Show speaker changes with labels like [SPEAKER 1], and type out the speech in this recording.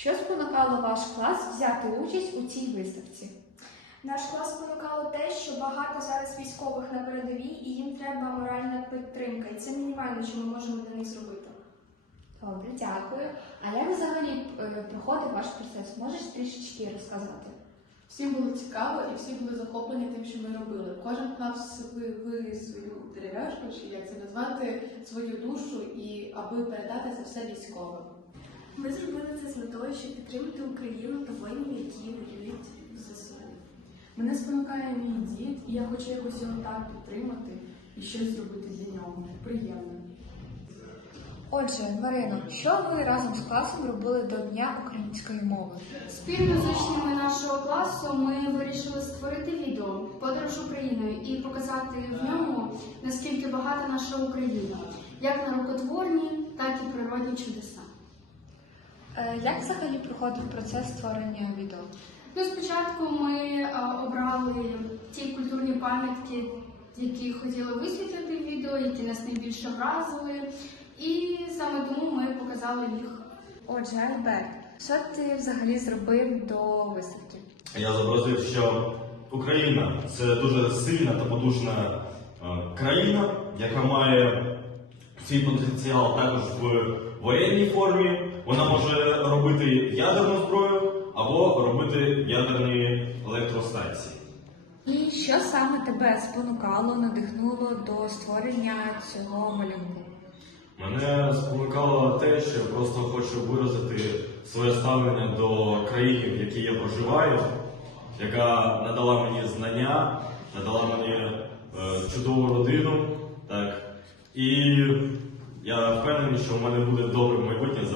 [SPEAKER 1] Що спонукало ваш клас взяти участь у цій виставці?
[SPEAKER 2] Наш клас спонукало те, що багато зараз військових на передовій і їм треба моральна підтримка. І це мінімально, що ми можемо для них зробити.
[SPEAKER 1] Добре, дякую. А як взагалі проходив ваш процес? Можеш трішечки розказати?
[SPEAKER 3] Всім було цікаво і всі були захоплені тим, що ми робили. Кожен вклав свою дерев'яшку, чи як це назвати, свою душу, і аби передати це все військовим.
[SPEAKER 2] Ми зробили це з метою, щоб підтримати Україну та воїнів, які воюють в ЗСУ.
[SPEAKER 4] Мене спонукає мій дід, і я хочу якось його так підтримати і щось зробити для нього. Приємно.
[SPEAKER 1] Отже, Марино, що ви разом з класом робили до Дня української мови?
[SPEAKER 5] Спільно з учнями нашого класу ми вирішили створити відео «Подорож Україною» і показати в ньому, наскільки багата наша Україна, як на рукотворні, так і природні чудеса.
[SPEAKER 1] Як взагалі проходив процес створення відео?
[SPEAKER 5] Ну, спочатку ми обрали ті культурні пам'ятки, які хотіли висвітлити в відео, які нас найбільше вразили, і саме тому ми показали їх.
[SPEAKER 1] Отже, Альберт, що ти взагалі зробив до виставки?
[SPEAKER 6] Я зобразив, що Україна – це дуже сильна та потужна країна, яка має свій потенціал також в воєнній формі. Вона може робити ядерну зброю або робити ядерні електростанції.
[SPEAKER 1] І що саме тебе спонукало, надихнуло до створення цього малюнку?
[SPEAKER 6] Мене спонукало те, що я просто хочу виразити своє ставлення до країни, в якій я проживаю, яка надала мені знання, надала мені чудову родину. Так. І я впевнений, що в мене буде добре майбутнє